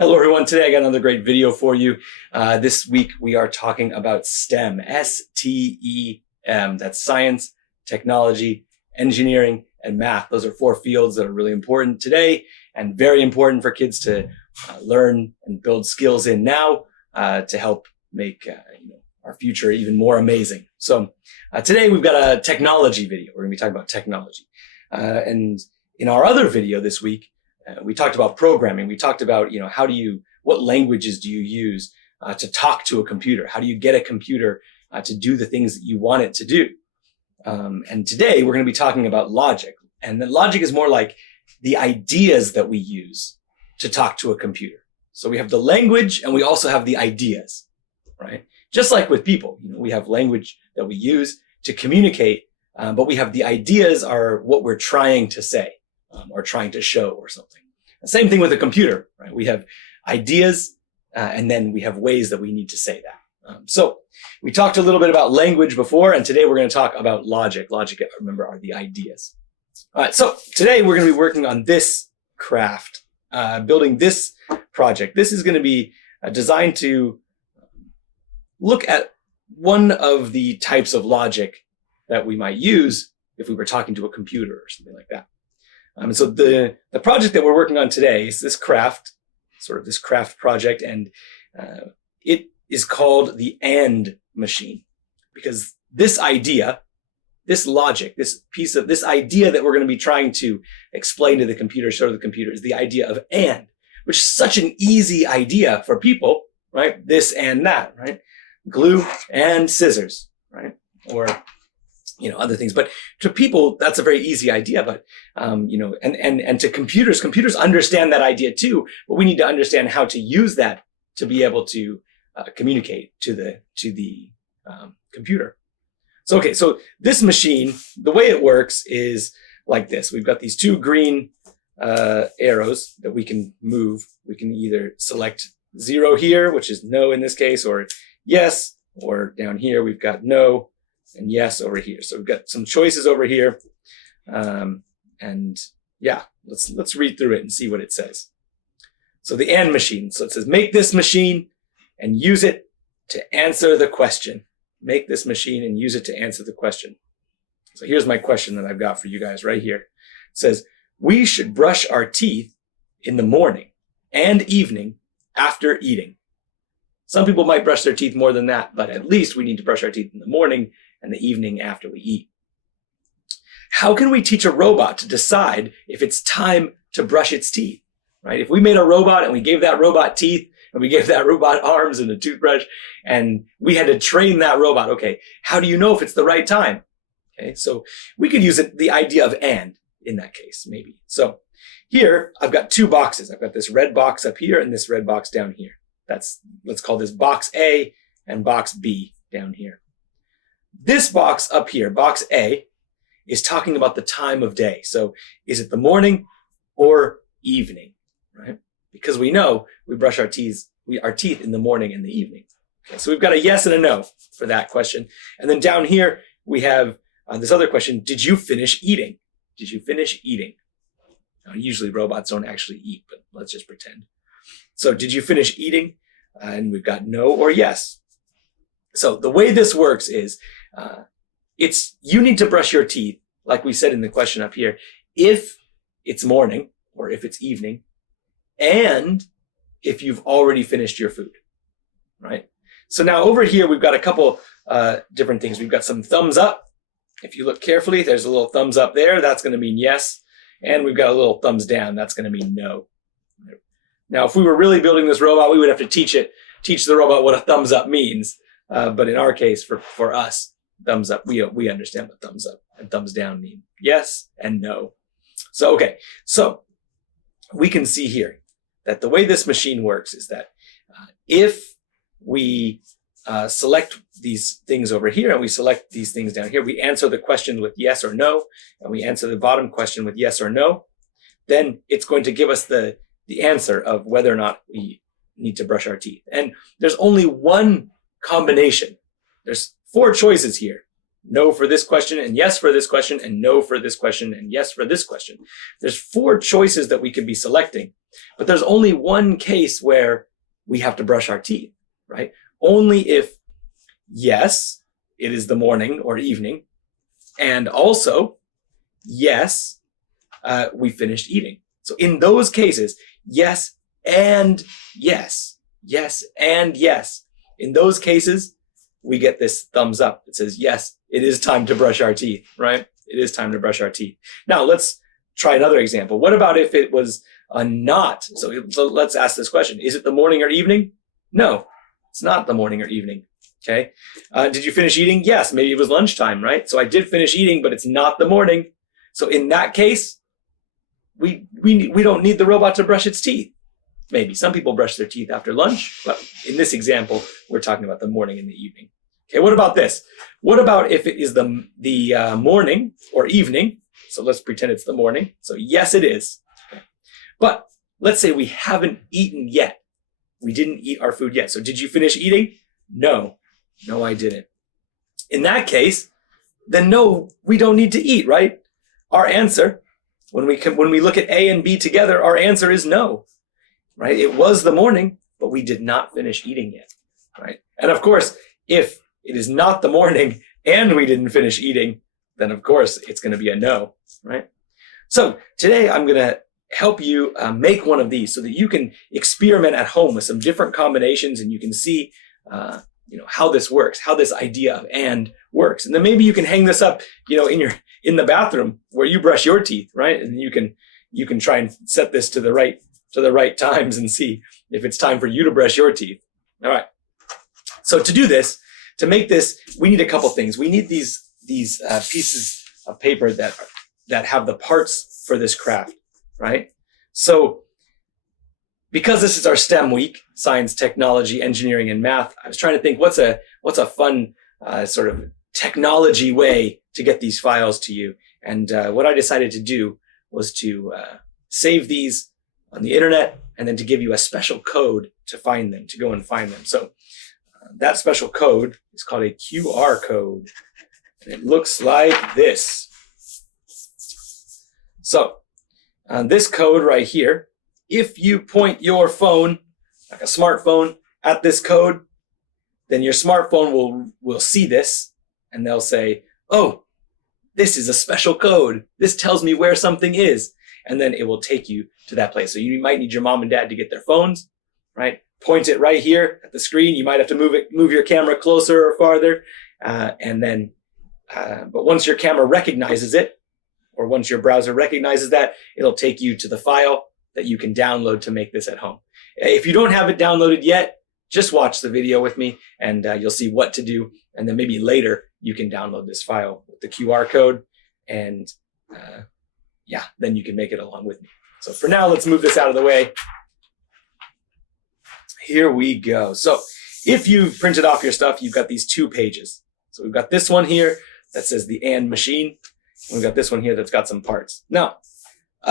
Hello everyone, today I got another great video for you. This week we are talking about STEM, S-T-E-M. That's science, technology, engineering, and math. Those are four fields that are really important today and very important for kids to learn and build skills in now to help make our future even more amazing. So today we've got a technology video. We're going to be talking about technology. And in our other video this week, we talked about programming. We talked about, what languages do you use to talk to a computer? How do you get a computer to do the things that you want it to do? And today we're going to be talking about logic. And then logic is more like the ideas that we use to talk to a computer. So we have the language and we also have the ideas, right? Just like with people, we have language that we use to communicate, but we have the ideas are what we're trying to say. Or trying to show or something. The same thing with a computer, right? We have ideas and then we have ways that we need to say that. So we talked a little bit about language before, and today we're going to talk about logic. Logic, remember, are the ideas. All right, so today we're going to be working on this craft, building this project. This is going to be designed to look at one of the types of logic that we might use if we were talking to a computer or something like that. So the project that we're working on today is this craft project, and it is called the AND machine, because this idea, this logic, this idea that we're going to be trying to explain to the computer, show to the computer, is the idea of AND, which is such an easy idea for people, right? This and that, right? Glue and scissors, right? Or other things. But to people, that's a very easy idea. But, and to computers understand that idea too, but we need to understand how to use that to be able to communicate to the computer. So, okay. So this machine, the way it works is like this. We've got these two green arrows that we can move. We can either select 0 here, which is no in this case, or yes, or down here, we've got no and yes over here. So we've got some choices over here. And yeah, let's read through it and see what it says. So the AND machine. So it says, make this machine and use it to answer the question. Make this machine and use it to answer the question. So here's my question that I've got for you guys right here. It says, we should brush our teeth in the morning and evening after eating. Some people might brush their teeth more than that, but at least we need to brush our teeth in the morning and the evening after we eat. How can we teach a robot to decide if it's time to brush its teeth, right? If we made a robot and we gave that robot teeth and we gave that robot arms and a toothbrush and we had to train that robot, okay, how do you know if it's the right time? Okay, so we could use the idea of and in that case, maybe. So here I've got two boxes. I've got this red box up here and this red box down here. Let's call this box A and box B down here. This box up here, box A, is talking about the time of day. So is it the morning or evening, right? Because we know we brush our teeth in the morning and the evening. Okay, so we've got a yes and a no for that question. And then down here, we have this other question. Did you finish eating? Did you finish eating? Now, usually robots don't actually eat, but let's just pretend. So did you finish eating? And we've got no or yes. So the way this works is you need to brush your teeth, like we said in the question up here, if it's morning or if it's evening, and if you've already finished your food, right? So now over here, we've got a couple different things. We've got some thumbs up. If you look carefully, there's a little thumbs up there. That's going to mean yes. And we've got a little thumbs down. That's going to mean no. Now, if we were really building this robot, we would have to teach the robot what a thumbs up means. But in our case, for us, thumbs up, we understand what thumbs up and thumbs down mean. Yes and no. So, okay. So we can see here that the way this machine works is that if we select these things over here and we select these things down here, we answer the question with yes or no, and we answer the bottom question with yes or no, then it's going to give us the answer of whether or not we need to brush our teeth. And there's only one combination. There's 4 choices here. no for this question, and yes for this question, and no for this question, and yes for this question. There's 4 choices that we could be selecting, but there's only one case where we have to brush our teeth, right? Only if, yes, it is the morning or evening, and also, yes, we finished eating. So in those cases, yes and yes, yes and yes. In those cases, we get this thumbs up. It says, yes, it is time to brush our teeth, right? It is time to brush our teeth. Now let's try another example. What about if it was a not? So let's ask this question. Is it the morning or evening? No, it's not the morning or evening. Okay. Did you finish eating? Yes. Maybe it was lunchtime, right? So I did finish eating, but it's not the morning. So in that case, we don't need the robot to brush its teeth. Maybe some people brush their teeth after lunch, but in this example, we're talking about the morning and the evening. Okay. What about this? What about if it is the morning or evening? So let's pretend it's the morning. So yes, it is. But let's say we haven't eaten yet. We didn't eat our food yet. So did you finish eating? No, I didn't. In that case, then no, we don't need to eat, right? Our answer, when we look at A and B together, our answer is no, right? It was the morning, but we did not finish eating yet, right? And of course, if it is not the morning and we didn't finish eating, then of course it's going to be a no, right? So today I'm going to help you make one of these so that you can experiment at home with some different combinations and you can see how this works, how this idea of and works. And then maybe you can hang this up, in the bathroom where you brush your teeth, right? And you can try and set this to the right times and see if it's time for you to brush your teeth. All right. So to do this, to make this, we need a couple things. We need these pieces of paper that have the parts for this craft, right? So because this is our STEM week, science, technology, engineering, and math, I was trying to think what's a fun sort of technology way to get these files to you. And what I decided to do was to save these on the internet and then to give you a special code to find them, to go and find them. So that special code is called a QR code. And it looks like this. So this code right here, if you point your phone, like a smartphone, at this code, then your smartphone will see this and they'll say, oh, this is a special code. This tells me where something is. And then it will take you to that place. So you might need your mom and dad to get their phones, right? Point it right here at the screen. You might have to move your camera closer or farther. But once your camera recognizes it, or once your browser recognizes that, it'll take you to the file that you can download to make this at home. If you don't have it downloaded yet, just watch the video with me and you'll see what to do. And then maybe later you can download this file with the QR code and then you can make it along with me. So for now, let's move this out of the way. Here we go. So if you've printed off your stuff, you've got these 2 pages. So we've got this one here that says the and machine. And we've got this one here that's got some parts. Now,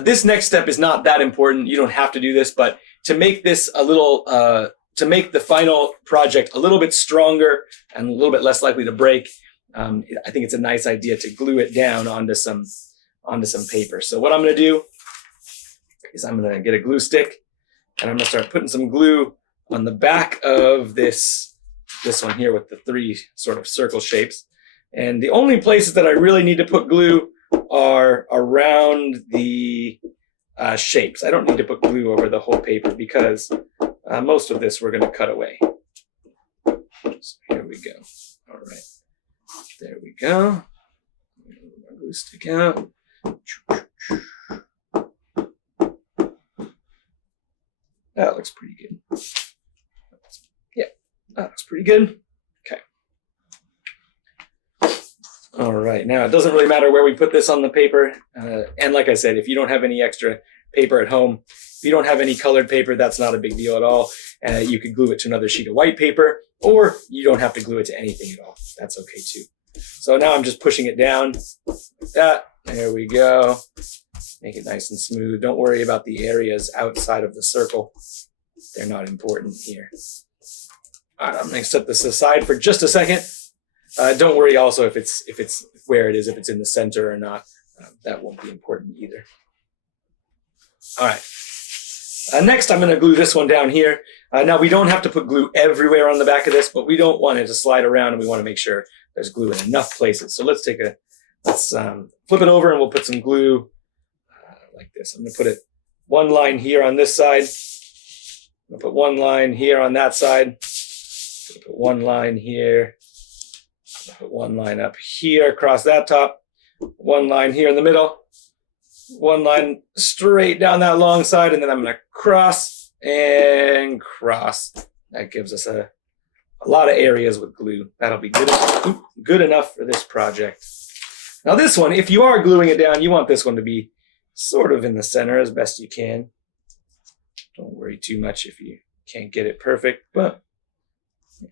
this next step is not that important. You don't have to do this, but to make this to make the final project a little bit stronger and a little bit less likely to break, I think it's a nice idea to glue it down onto some paper. So what I'm going to do is I'm going to get a glue stick and I'm going to start putting some glue on the back of this one here with the 3 sort of circle shapes. And the only places that I really need to put glue are around the shapes. I don't need to put glue over the whole paper because most of this we're going to cut away. So here we go. All right. There we go. Glue stick out. That looks pretty good. Yeah, that looks pretty good. Okay. All right. Now, it doesn't really matter where we put this on the paper. And like I said, if you don't have any extra paper at home, if you don't have any colored paper, that's not a big deal at all. You could glue it to another sheet of white paper, or you don't have to glue it to anything at all. That's okay too. So now I'm just pushing it down like that. There we go. Make it nice and smooth. Don't worry about the areas outside of the circle. They're not important here. All right, I'm going to set this aside for just a second. Don't worry also if it's where it is, if it's in the center or not. That won't be important either. All right. Next, I'm going to glue this one down here. Now, we don't have to put glue everywhere on the back of this, but we don't want it to slide around, and we want to make sure there's glue in enough places. So let's flip it over, and we'll put some glue like this. I'm going to put it one line here on this side. I'm going to put one line here on that side. I'm going to put one line here. I'm going to put one line up here across that top. One line here in the middle. One line straight down that long side, and then I'm going to cross and cross. That gives us a lot of areas with glue. That'll be good enough for this project. Now this one, if you are gluing it down, you want this one to be sort of in the center as best you can. Don't worry too much if you can't get it perfect, but yeah.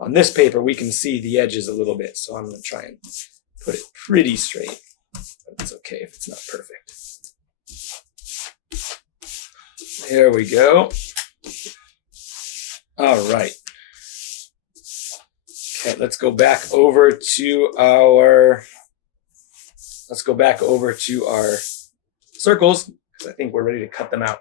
On this paper, we can see the edges a little bit, so I'm going to try and put it pretty straight. But it's okay if it's not perfect. There we go. All right. Okay, let's go back over to our circles, because I think we're ready to cut them out.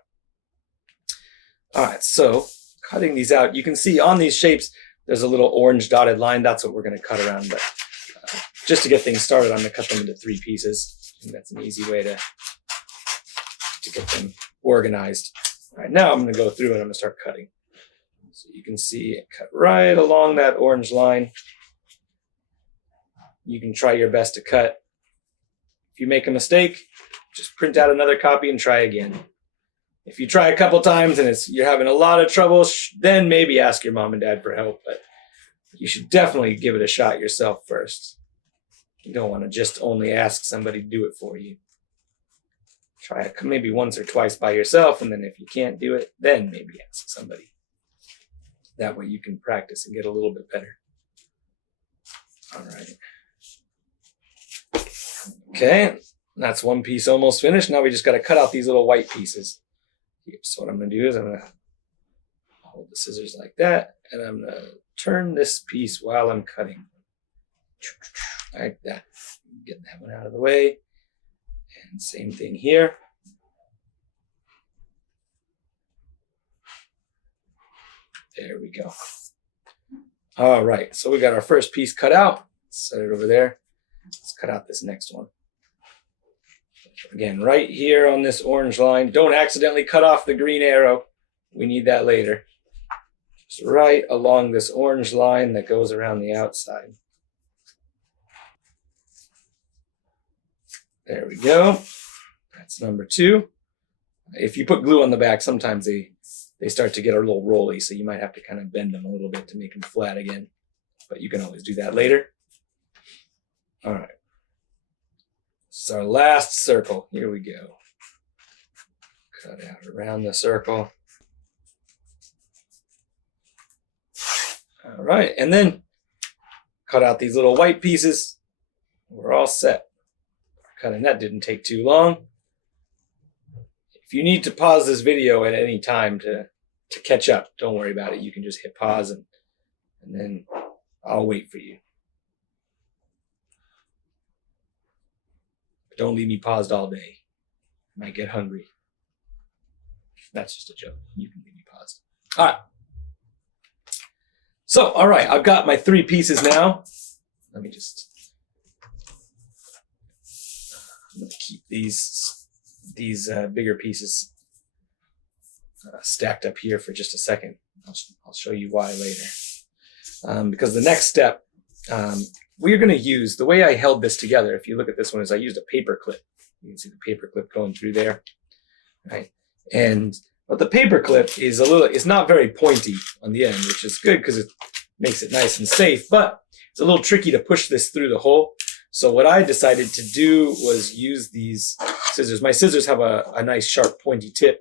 All right, so cutting these out, you can see on these shapes, there's a little orange dotted line. That's what we're going to cut around. But just to get things started, I'm going to cut them into 3 pieces. I think that's an easy way to get them organized. All right, now I'm going to go through and I'm going to start cutting. So you can see it cut right along that orange line. You can try your best to cut. If you make a mistake, just print out another copy and try again. If you try a couple times and you're having a lot of trouble, then maybe ask your mom and dad for help. But you should definitely give it a shot yourself first. You don't want to just only ask somebody to do it for you. Try it maybe once or twice by yourself, and then if you can't do it, then maybe ask somebody. That way you can practice and get a little bit better. All right. Okay, that's one piece almost finished. Now we just got to cut out these little white pieces. So what I'm going to do is I'm going to hold the scissors like that, and I'm going to turn this piece while I'm cutting. Like that. Get that one out of the way. And same thing here. There we go. All right, so we got our first piece cut out. Set it over there. Let's cut out this next one. Again, right here on this orange line. Don't accidentally cut off the green arrow. We need that later. Just right along this orange line that goes around the outside. There we go. That's number 2. If you put glue on the back, sometimes they start to get a little rolly, so you might have to kind of bend them a little bit to make them flat again. But you can always do that later. All right. This is our last circle. Here we go. Cut out around the circle. All right, and then cut out these little white pieces. We're all set. Cutting that didn't take too long. If you need to pause this video at any time to catch up, don't worry about it. You can just hit pause and then I'll wait for you. But don't leave me paused all day. I might get hungry. That's just a joke. You can leave me paused. All right. So, all right, I've got my 3 pieces now. Let me just, I'm going to keep these bigger pieces stacked up here for just a second. I'll show you why later. Because the next step, we're going to use, the way I held this together, if you look at this one, is I used a paper clip. You can see the paper clip going through there, right? But the paper clip is it's not very pointy on the end, which is good because it makes it nice and safe, but it's a little tricky to push this through the hole. So what I decided to do was use these scissors. My scissors have a nice sharp pointy tip.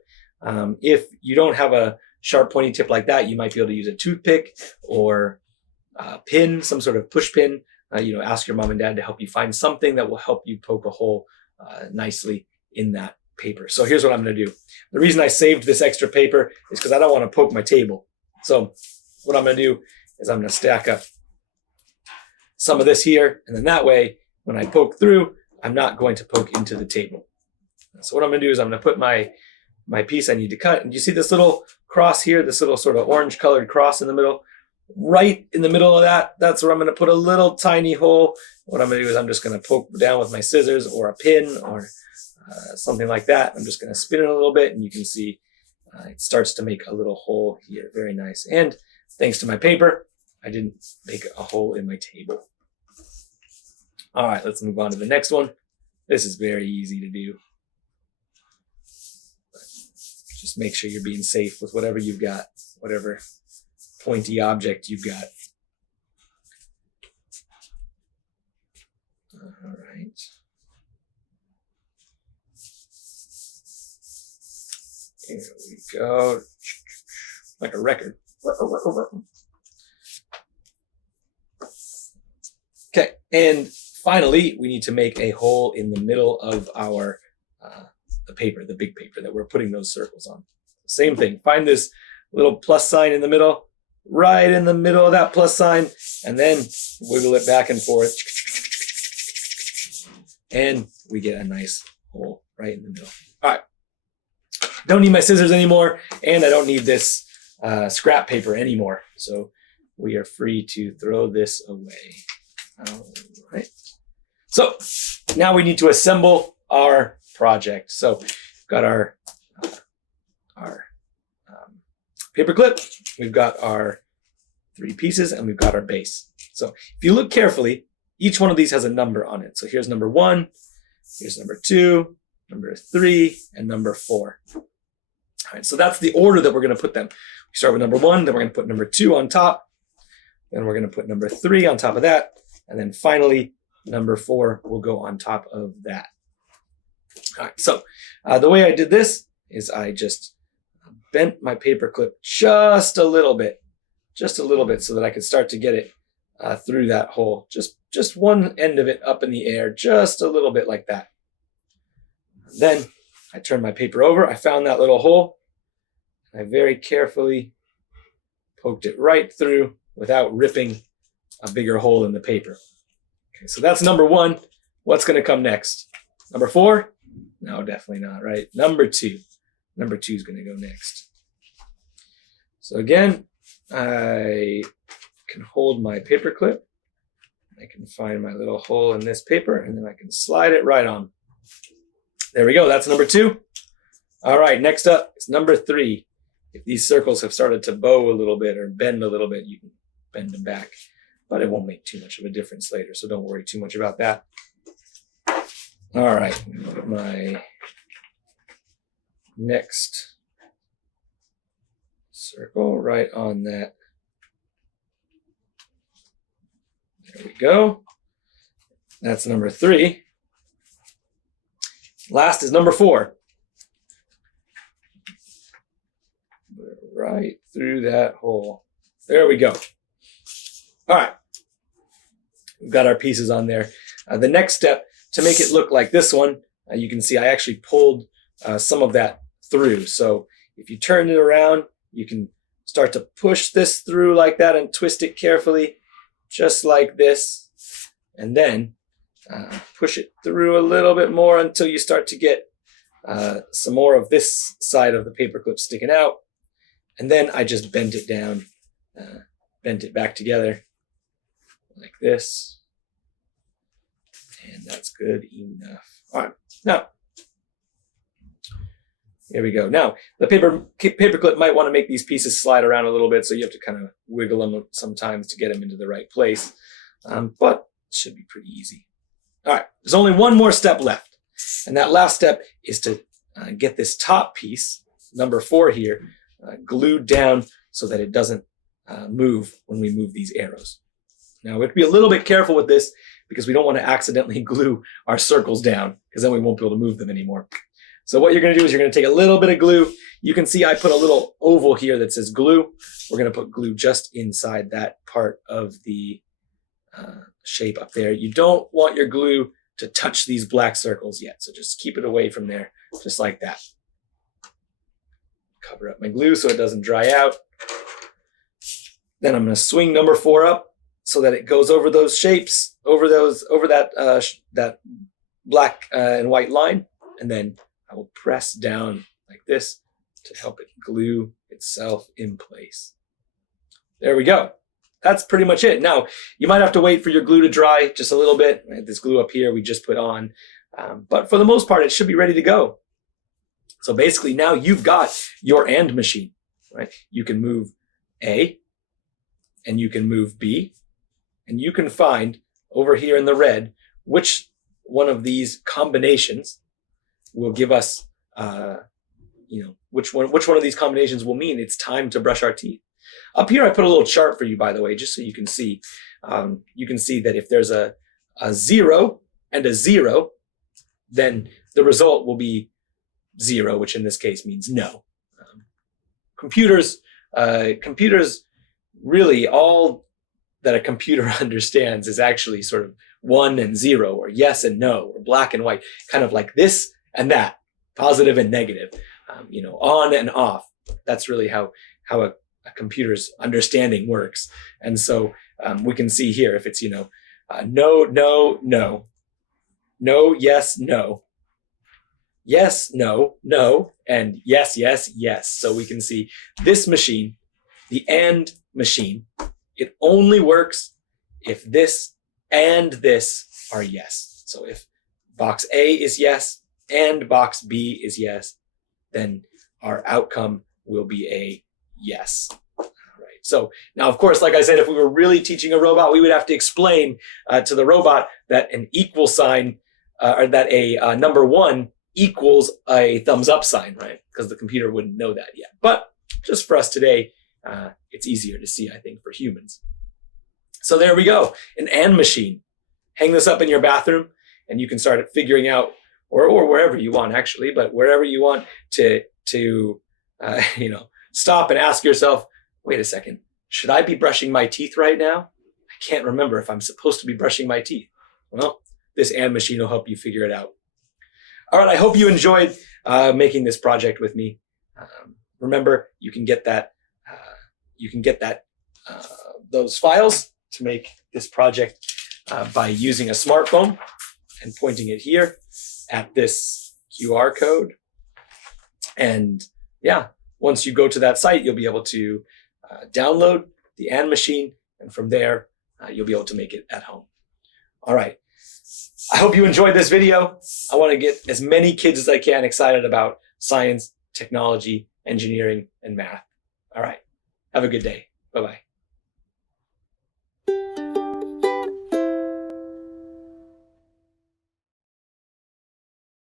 If you don't have a sharp pointy tip like that, you might be able to use a toothpick or a pin, some sort of push pin. Ask your mom and dad to help you find something that will help you poke a hole nicely in that paper. So here's what I'm going to do. The reason I saved this extra paper is because I don't want to poke my table. So what I'm going to do is I'm going to stack up some of this here, and then that way, when I poke through, I'm not going to poke into the table. So what I'm gonna do is I'm gonna put my piece I need to cut, and you see this little cross here, this little sort of orange colored cross in the middle? Right in the middle of that, that's where I'm gonna put a little tiny hole. What I'm gonna do is I'm just gonna poke down with my scissors or a pin or something like that. I'm just gonna spin it a little bit, and you can see it starts to make a little hole here. Very nice. And thanks to my paper, I didn't make a hole in my table. All right, let's move on to the next one. This is very easy to do. Just make sure you're being safe with whatever you've got, whatever pointy object you've got. All right. Here we go. Like a record. Okay, and finally, we need to make a hole in the middle of our the paper, the big paper that we're putting those circles on. Same thing. Find this little plus sign in the middle, right in the middle of that plus sign, and then wiggle it back and forth. And we get a nice hole right in the middle. All right. Don't need my scissors anymore, and I don't need this scrap paper anymore. So we are free to throw this away. All right. So now we need to assemble our project. So we've got our paper clip, we've got our 3 pieces, and we've got our base. So if you look carefully, each one of these has a number on it. So here's number 1, here's number 2, number 3, and number 4. All right, so that's the order that we're going to put them. We start with number 1, then we're going to put number 2 on top, then we're going to put number 3 on top of that, and then finally number 4 will go on top of that. All right, so the way I did this is I just bent my paper clip just a little bit so that I could start to get it through that hole. Just one end of it up in the air, just a little bit like that. Then I turned my paper over. I found that little hole. I very carefully poked it right through without ripping a bigger hole in the paper. Okay, so that's number 1. What's going to come next? Number 4? No, definitely not, right? Number 2. Number 2 is going to go next. So again, I can hold my paper clip. I can find my little hole in this paper, and then I can slide it right on. There we go. That's number 2. All right, next up is number 3. If these circles have started to bow a little bit or bend a little bit, you can bend them back, but it won't make too much of a difference later, so don't worry too much about that. All right, put my next circle right on that. There we go. That's number 3. Last is number 4. Right through that hole. There we go. All right. We've got our pieces on there. The next step, to make it look like this one, you can see I actually pulled some of that through. So if you turn it around, you can start to push this through like that and twist it carefully, just like this. And then push it through a little bit more until you start to get some more of this side of the paperclip sticking out. And then I just bent it down, bent it back together like this. And that's good enough. All right, now, here we go. Now, the paperclip might want to make these pieces slide around a little bit, so you have to kind of wiggle them sometimes to get them into the right place. But it should be pretty easy. All right, there's only one more step left. And that last step is to get this top piece, number 4 here, glued down so that it doesn't move when we move these arrows. Now, we have to be a little bit careful with this because we don't want to accidentally glue our circles down because then we won't be able to move them anymore. So what you're going to do is you're going to take a little bit of glue. You can see I put a little oval here that says glue. We're going to put glue just inside that part of the shape up there. You don't want your glue to touch these black circles yet, so just keep it away from there, just like that. Cover up my glue so it doesn't dry out. Then I'm going to swing number 4 up so that it goes over those shapes, over that black and white line. And then I will press down like this to help it glue itself in place. There we go. That's pretty much it. Now, you might have to wait for your glue to dry just a little bit. This glue up here we just put on. But for the most part, it should be ready to go. So basically now you've got your and machine, right? You can move A and you can move B, and you can find over here in the red which one of these combinations will give us, which one of these combinations will mean it's time to brush our teeth. Up here, I put a little chart for you, by the way, just so you can see. You can see that if there's a 0 and a 0, then the result will be 0, which in this case means no. Computers, really all that a computer understands is actually sort of 1 and 0, or yes and no, or black and white, kind of like this and that, positive and negative, on and off. That's really how a computer's understanding works. And so we can see here if it's, no, no, no, no, yes, no, yes, no, no, and yes, yes, yes. So we can see this machine, the and machine, it only works if this and this are yes. So if box A is yes and box B is yes, then our outcome will be a yes. All right. So now, of course, like I said, if we were really teaching a robot, we would have to explain to the robot that an equal sign, or that a number 1 equals a thumbs up sign, right? Because the computer wouldn't know that yet. But just for us today, it's easier to see, I think, for humans. So there we go, an and machine. Hang this up in your bathroom, and you can start figuring out, or wherever you want, actually, but wherever you want to stop and ask yourself, wait a second, should I be brushing my teeth right now? I can't remember if I'm supposed to be brushing my teeth. Well, this and machine will help you figure it out. All right, I hope you enjoyed making this project with me. Remember, you can get those files to make this project by using a smartphone and pointing it here at this QR code. And yeah, once you go to that site, you'll be able to download the and machine, and from there, you'll be able to make it at home. All right. I hope you enjoyed this video. I want to get as many kids as I can excited about science, technology, engineering, and math. All right. Have a good day. Bye-bye.